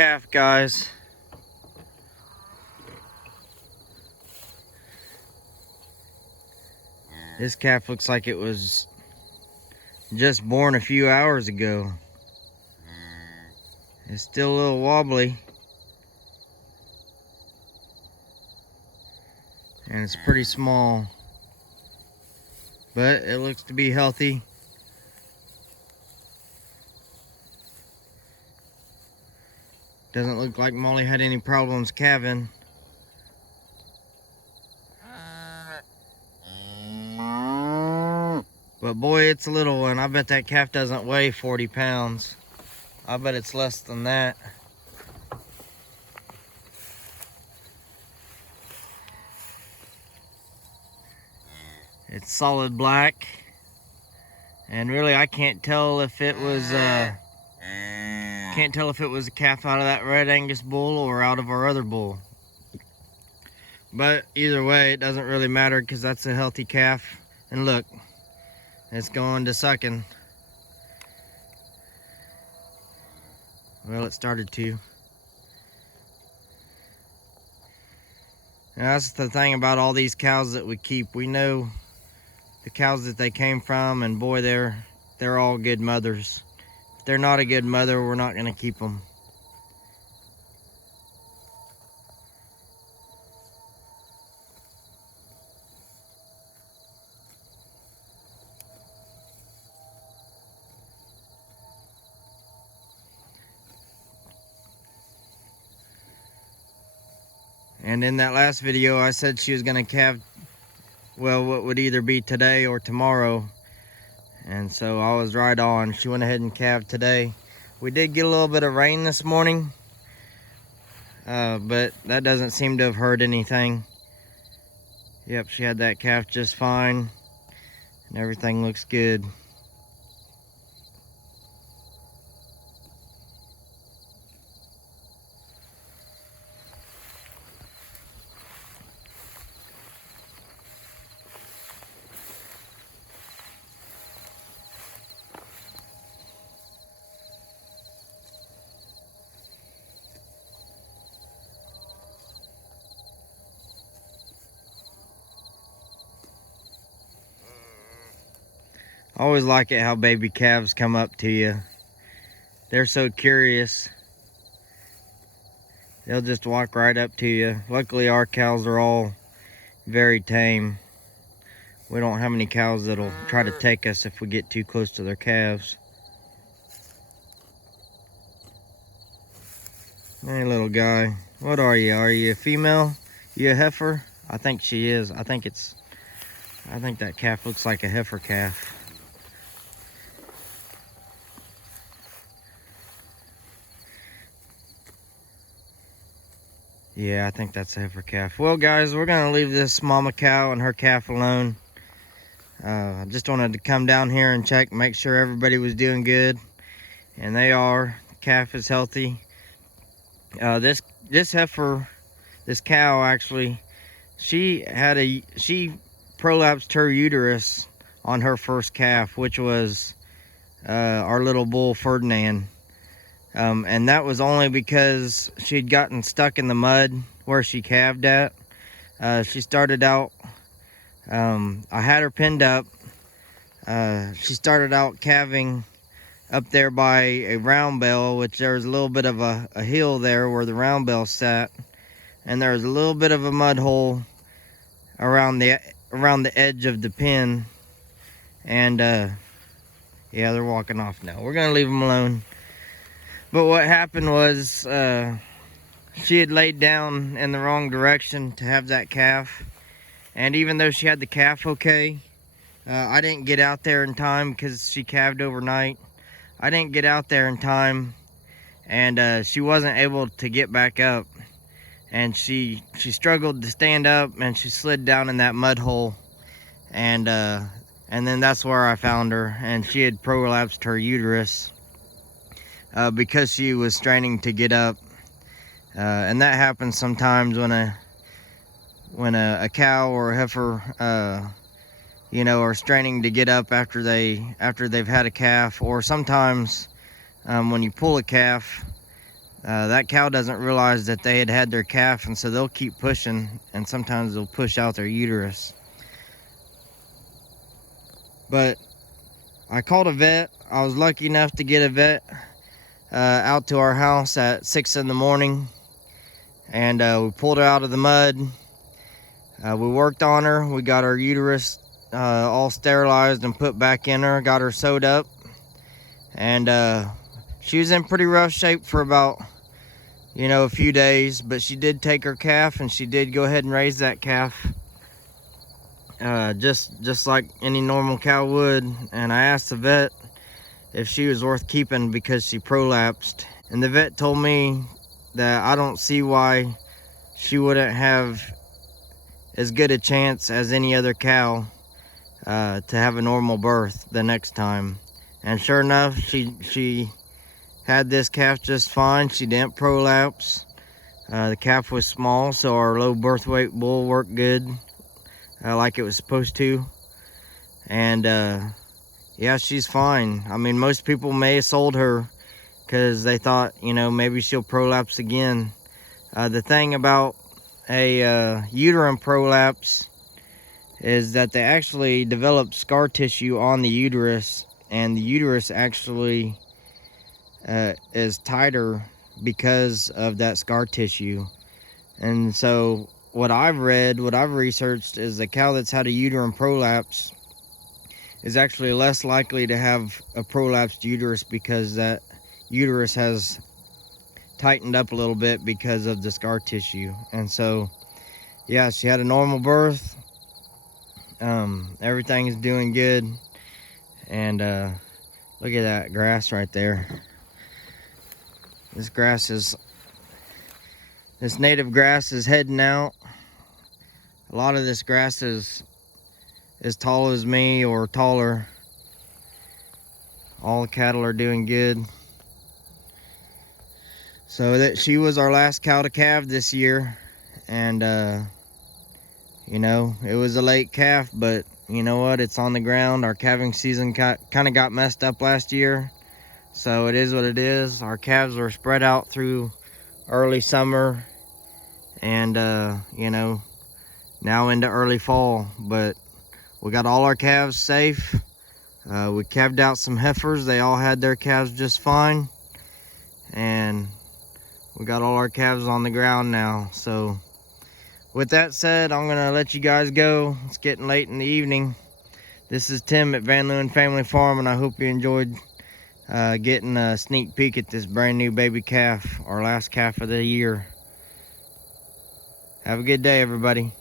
calf, guys. This calf looks like it was just born a few hours ago. It's still a little wobbly. And it's pretty small. But it looks to be healthy. Doesn't look like Molly had any problems calving. But boy, it's a little one. I bet that calf doesn't weigh 40 pounds. I bet it's less than that. It's solid black. And really, I can't tell if it was a calf out of that Red Angus bull or out of our other bull. But either way, it doesn't really matter because that's a healthy calf. And look, it's going to sucking. Well, it started to. And that's the thing about all these cows that we keep. We know the cows that they came from, and boy, they're all good mothers. If they're not a good mother, we're not going to keep them. And in that last video, I said she was going to calve, well, what would either be today or tomorrow. And so I was right on. She went ahead and calved today. We did get a little bit of rain this morning, but that doesn't seem to have hurt anything. Yep, she had that calf just fine, and everything looks good. I always like it how baby calves come up to you. They're so curious. They'll just walk right up to you. Luckily, our cows are all very tame. We don't have any cows that'll try to take us if we get too close to their calves. Hey, little guy. What are you? Are you a female? You a heifer? I think she is. I think that calf looks like a heifer calf. Yeah, I think that's a heifer calf. Well, guys, we're going to leave this mama cow and her calf alone. I just wanted to come down here and check, make sure everybody was doing good. And they are. The calf is healthy. This heifer, this cow actually, she prolapsed her uterus on her first calf, which was our little bull Ferdinand. And that was only because she'd gotten stuck in the mud where she calved at. She started out, I had her pinned up. She started out calving up there by a round bell, which there was a little bit of a hill there where the round bell sat. And there was a little bit of a mud hole around the edge of the pen. And yeah, they're walking off now. We're gonna leave them alone. But what happened was she had laid down in the wrong direction to have that calf. And even though she had the calf okay, I didn't get out there in time because she calved overnight. I didn't get out there in time, and she wasn't able to get back up. And she struggled to stand up, and she slid down in that mud hole. And then that's where I found her, and she had prolapsed her uterus. Because she was straining to get up, and that happens sometimes when a cow or a heifer, you know, are straining to get up after they've had a calf, or sometimes when you pull a calf, That cow doesn't realize that they had their calf, and so they'll keep pushing, and sometimes they'll push out their uterus. But I called a vet. I was lucky enough to get a vet out to our house at 6 in the morning, and we pulled her out of the mud. We worked on her. We got her uterus all sterilized and put back in her, got her sewed up, and she was in pretty rough shape for about, a few days, but she did take her calf, and she did go ahead and raise that calf just like any normal cow would. And I asked the vet if she was worth keeping because she prolapsed, and the vet told me that I don't see why she wouldn't have as good a chance as any other cow to have a normal birth the next time. And sure enough, she had this calf just fine. She didn't prolapse. The calf was small, so our low birth weight bull worked good, like it was supposed to. And yeah, she's fine. I mean, most people may have sold her because they thought, maybe she'll prolapse again. The thing about a uterine prolapse is that they actually develop scar tissue on the uterus, and the uterus actually is tighter because of that scar tissue. And so what I've researched is the cow that's had a uterine prolapse is actually less likely to have a prolapsed uterus because that uterus has tightened up a little bit because of the scar tissue. And so yeah, she had a normal birth. Everything is doing good. And look at that grass right there. This native grass is heading out. A lot of this grass is as tall as me or taller. All the cattle are doing good. So that she was our last cow to calve this year, and it was a late calf, but you know what, it's on the ground. Our calving season kind of got messed up last year, so it is what it is. Our calves were spread out through early summer and now into early fall, but we got all our calves safe. We calved out some heifers. They all had their calves just fine, and we got all our calves on the ground now. So with that said, I'm gonna let you guys go. It's getting late in the evening. This is Tim at VanLeeuwen Family Farm, and I hope you enjoyed getting a sneak peek at this brand new baby calf, our last calf of the year. Have a good day, everybody.